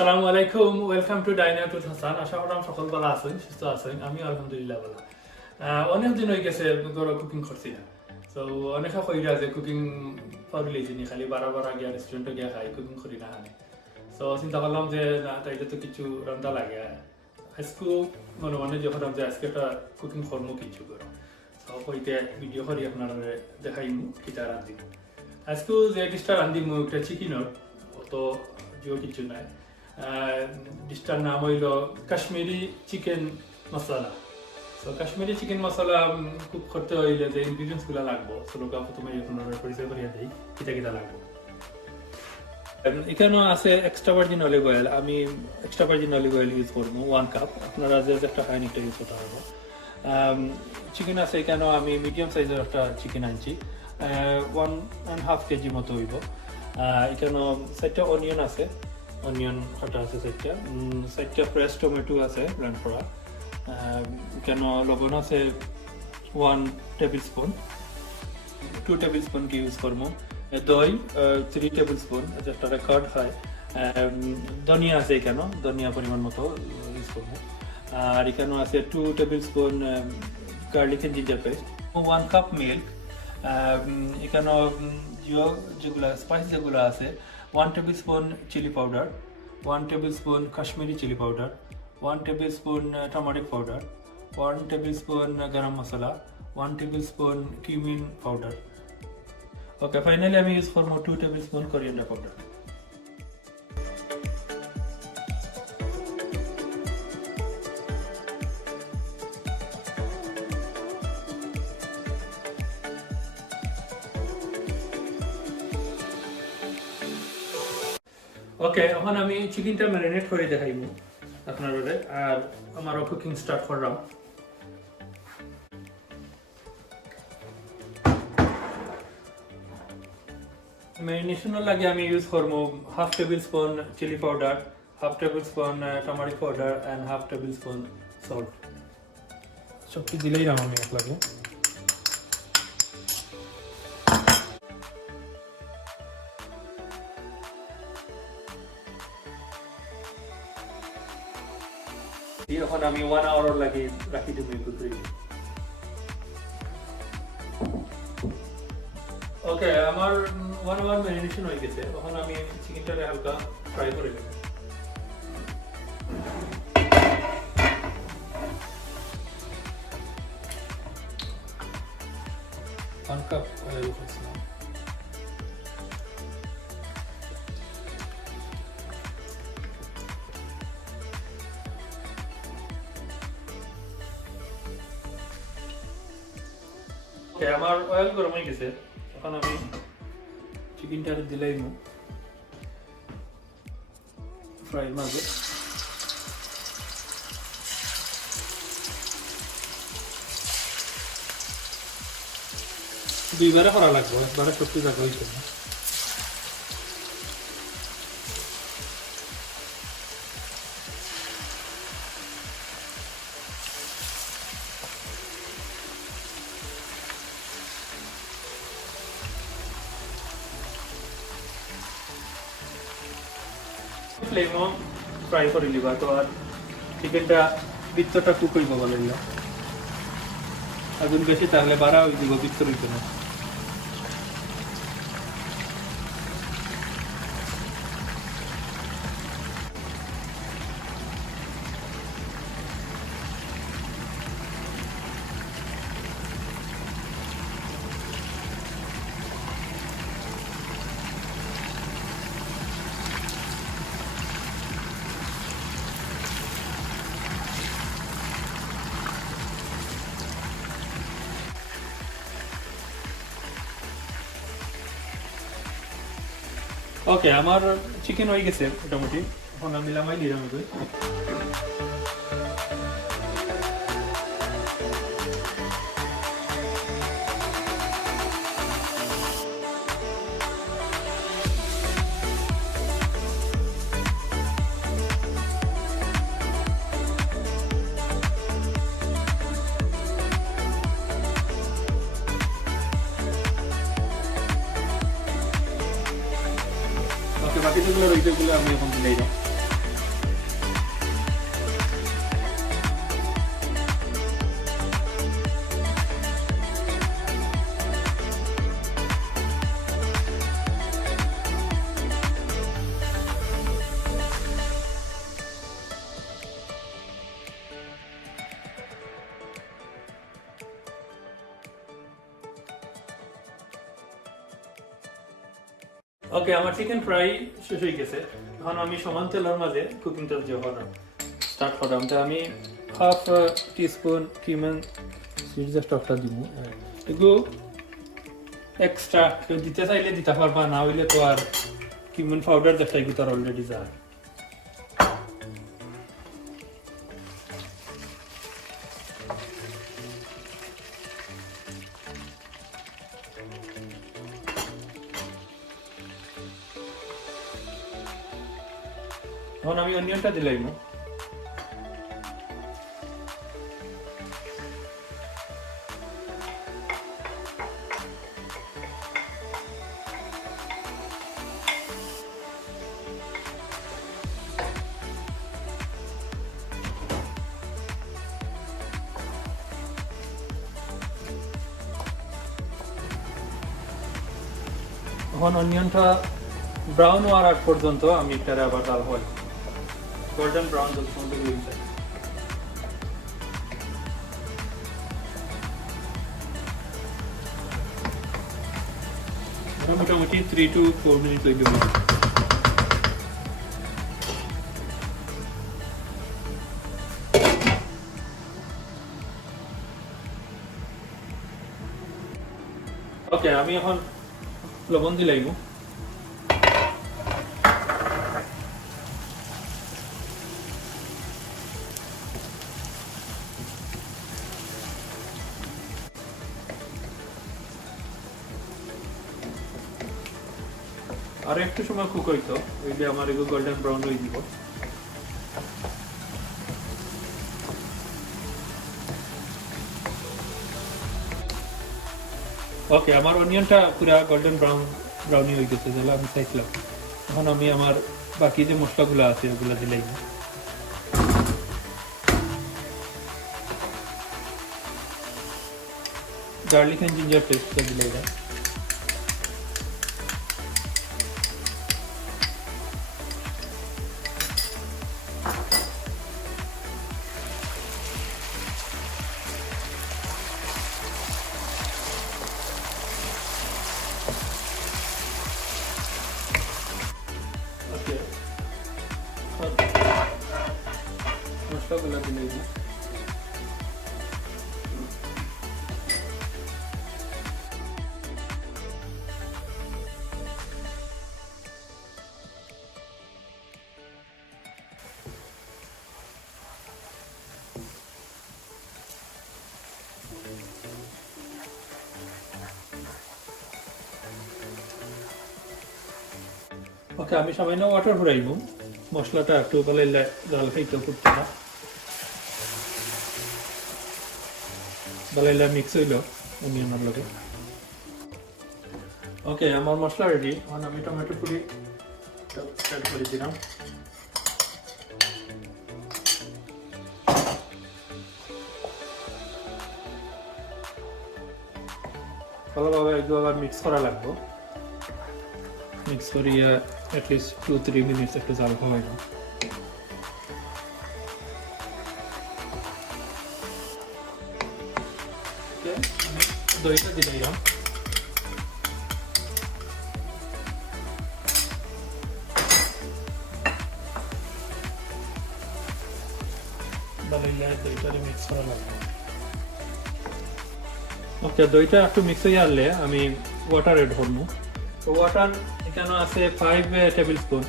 আসসালামু আলাইকুম, welcome to ডাইনার টু হাসান। আশা করি সকল ভালো আছেন, সুস্থ আছেন। আমি আলহামদুলিল্লাহ ভালো। অনেক দিন হয়ে গেছে ঘরে কুকিং করছি না। সো অনেকে কইরা যে কুকিং পারলি যিনি খালি বারবার গিয়া রেস্টুরেন্টে গিয়া খাই, কুকিং করি না হানে। সো চিন্তা করলাম যে না তাইলে তো কিছু রান্না লাগে। আজকে মনে যখন যে আজকে একটা কুকিং করবো কিছু করো, সো কইতে ভিডিও করি আপনারা দেখাইমু কিটা রান্ধি। আজকে যে ডিশটা রান্ধিমু একটা চিকেনের, অত জিও কিছু নাই। ডিশটার নাম হইল কাশ্মীরি চিকেন মশলা। সো কাশ্মীরি চিকেন মশলা কুক করতে হইলে যে ইনগ্রিডিয়েন্টসগুলো লাগবো সেগুলো প্রথমে আপনারা পরিচয় করিয়ে দিই কিটা কিটা লাগবে। এখানে আছে এক্সট্রা ভার্জিন অলিভ অয়েল। আমি extra virgin olive oil use করবো 1 কাপ। আপনারা যে একটা খায় একটা ইউজ করতে পারবো। চিকেন আছে এখানে আমি মিডিয়াম সাইজের একটা চিকেন আনছি, 1.5 কেজি মতো হইব। এখানে 4টা অনিয়ন আছে, অনিয়ন কাটা আছে 4টা ফ্রেশ টমেটো আছে ব্লেন্ড করা। এখানে লবণ আছে 1 টেবিল স্পুন, 2 টেবিল স্পুন কি ইউজ করবো। দই 3 টেবিল স্পুন, যেটা রেকর্ড হয়। ধনিয়া আছে এখানে, ধনিয়া পরিমাণ মতো ইউজ করবো। আর এখানে আছে 2 tablespoon garlic and ginger paste, 1 cup milk. এখানে যেগুলো স্পাইস যেগুলো আছে 1 tablespoon chilli powder, 1 tablespoon Kashmiri chilli powder, 1 tablespoon turmeric powder, 1 tablespoon garam masala, 1 tablespoon cumin powder. Okay, finally আমি ইউজ করবো 2 tablespoon coriander powder. Okay, এখন আমি চিকেনটা ম্যারিনেট করে দেখাইব আপনারা, আর আমারও কুকিং স্টার্ট করলাম। ম্যারিনেশনের লাগে আমি ইউজ করবো 1/2 tablespoon chilli powder, 1/2 tablespoon turmeric powder and 1/2 tablespoon salt. সব কিছু দিলেই আমি এক লাগে। এখন আমি 1 আওয়ার লাগে রাখি দেবো একটু ফ্রিজে। ওকে, আমার 1 আওয়ার ম্যারিনেশন হয়ে গেছে। এখন আমি চিকেনটাকে হালকা ফ্রাই করে নেব। 1 কাপ অয়েল দিয়েছিলাম। আমার অয়েল গরম হয়ে গেছে। এখন আমি চিকেনটা দিলাই ফ্রাই মাঝে। দুইবারে করা লাগবে, একবারে সত্যি জায়গা হয়েছে না। ফ্লেমও ফ্রাই করে নিবা, তো আর চিকেনটা ভিতরটা কুক হইব বলে দিল। আগুন বেশি তাহলে বাড়া হয়ে দিব, ভিতর হইতে না। ওকে, আমার চিকেন হয়ে গেছে মোটামুটি। এখন আমি লামাই নিলাম। বাকি যেগুলো রয়েছে আমি এখন দিলেই না। ওকে, আমার চিকেন ফ্রাই শেষ হয়ে গেছে। এখন আমি সমান তেলের মাঝে কুকিংটা যখন স্টার্ট করলাম, তো আমি হাফ টিস্পুন কিমান সিডস স্টকটা দিব। এগুলো এক্সট্রা কেউ দিতে চাইলে দিতে পারবা, না হইলে তো আর কিমান পাউডার যেটা এগুলো তো অলরেডি যায়। এখন আমি অনিয়নটা দিলাম। এখন অনিয়নটা ব্রাউন হওয়ার আগ পর্যন্ত আমি এটারে আবার ডাল হয় গোল্ডেন ব্রাউন যতক্ষণ হয়েছে। মোটামুটি 3 to 4 মিনিট লাগবে। ওকে, আমি এখন লবণ দিলাম। আর একটু সময় কুক হইতো, ওই যে আমার এগুলো গোল্ডেন ব্রাউন হয়ে দিব। ওকে, আমার অনিয়নটা পুরো গোল্ডেন ব্রাউনি হয়ে গেছে, যেটা আমি চাইছিলাম। এখন আমি আমার বাকি যে মশলাগুলো আছে ওগুলো দিলাই। গার্লিক এন্ড জিঞ্জার পেস্টটা দিলাই। মশলাগুলো দিলাই। ওকে, আমি সামান্য ওয়াটার ভরাইব, মশলাটা একটু বলে জাল খাইতে করতে না বলে মিক্স হইল অনিয়নের লগে। ওকে, আমার মশলা রেডি। এখন আমি টমেটো পুরি অ্যাড করে দিলাম। ভালোভাবে একটু আবার মিক্স করা লাগবে। মিক্স করিয়া অ্যাটলিস্ট 2-3 মিনিটস একটু জাল খাওয়াই না। দইটা দিলাম। দইটা মিক্স করা লাগবে। ওকে, দইটা একটু মিক্স হয়ে আসলে আমি ওয়াটার এড করবো। তো ওয়াটার এখানে আছে 5 টেবিল স্পুন।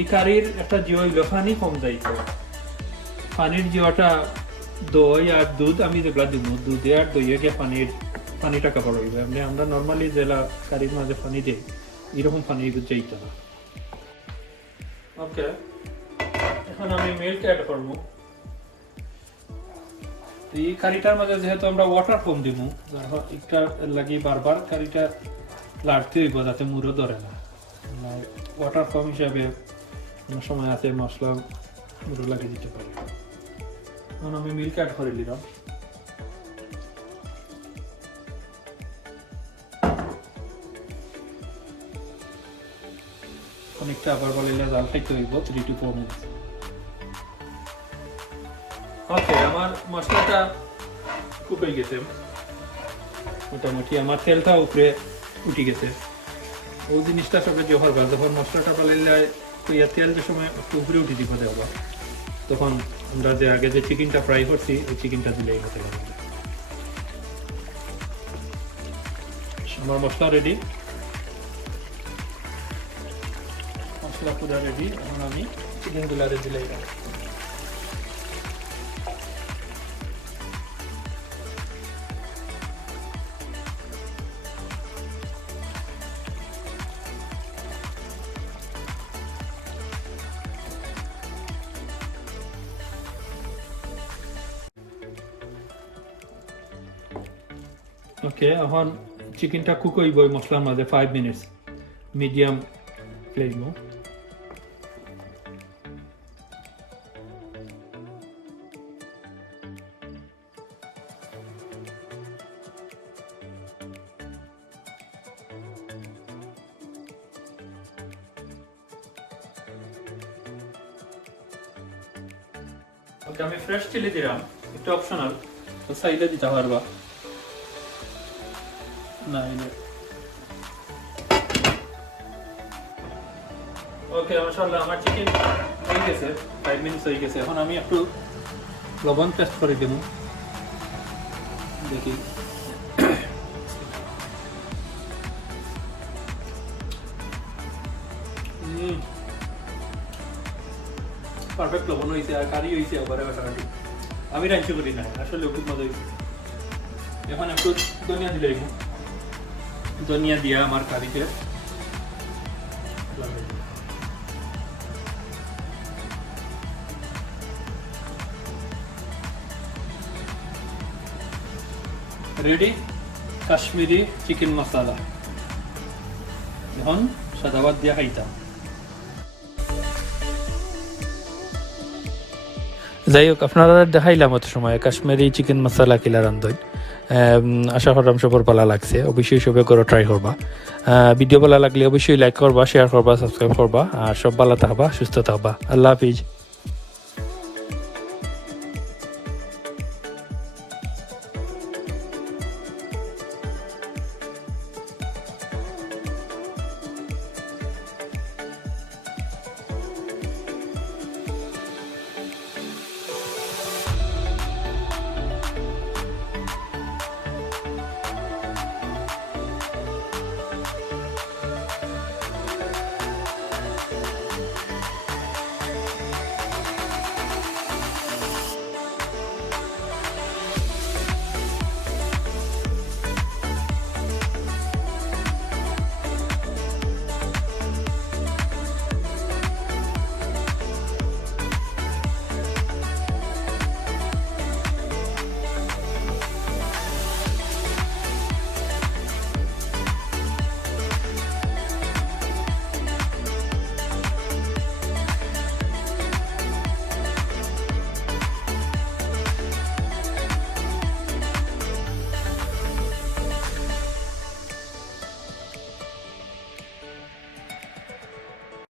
এই কারির একটা জিও হইল পানি কম যাইতো। পানির জিওটা দই আর দুধ আমি যেগুলা দিব, দুধে আর দইয়ে গিয়ে পানিটা কাপড় হইবে। আমরা নর্মালি যেটা কারির মাঝে পানি দিই, এরকম পানি যাইতো না। ওকে, এখন আমি মিল্ক অ্যাড করবো। এই কারিটার মাঝে যেহেতু আমরা ওয়াটার কম দিব, একটা লাগি বারবার কারিটা লাড়তে হইব যাতে মুড়ো ধরে না। ওয়াটার কম হিসাবে কোনো সময় আছে মশলা মুড়ো লাগিয়ে দিতে পারে। এখন আমি মিল্ক অ্যাড করে দিলাম। অনেকটা আবার বলে জাল খাইতে হইব 3 to 4 মিনিট। ওকে, আমার মশলাটা কুক হয়ে গেছে মোটামুটি। আমার তেলটা উপরে উঠে গেছে। ওই জিনিসটা সবে জহর বা যখন মশলাটা পালাইলে তেল যে সময় একটু উপরে উঠে দিব দেওয়া তখন আমরা যে আগে যে চিকেনটা ফ্রাই করছি ওই চিকেনটা দিলেই হতে পারে। আমার মশলা রেডি, মশলা পুরো রেডি। এখন আমি চিকেনগুলো দিলেই ওকে। এখন চিকেনটা কুক হইব ওই মশলার মাঝে 5 মিনিটস মিডিয়াম ফ্লেম। ওকে, আমি ফ্রেশ চিলি দিলাম, একটু অপশনাল, তো চাইলে দিতে পারবা না। ওকে, মাশাআল্লাহ আমার চিকেন হয়ে গেছে, 5 মিনিটস হয়ে গেছে। এখন আমি একটু লবণ টেস্ট করে দেব, দেখি। পারফেক্ট লবণ হয়েছে, আর কারি হয়েছে একবারে কাটাকাটি। আমি রাঁধছি করি না, আসলে খুব মজা হয়েছে। এখন একটু ধনিয়া দিলে, ধনিয়া দিয়া আমার কারিতে রেডি কাশ্মীরি চিকেন মশলা। এখন সাদা ভাত দিয়া খাইতাম। যাই হোক, আপনারা দেখাইলাম অত সময় কাশ্মীরি চিকেন মশলা কিলা রান্ধন। আশা করলাম সবার ভালো লাগছে, অবশ্যই সবাই করে ট্রাই করবা। ভিডিও ভালো লাগলে অবশ্যই লাইক করবা, শেয়ার করবা, সাবস্ক্রাইব করবা, আর সব ভালো থাকবা, সুস্থ থাকবা। আল্লাহ হাফিজ।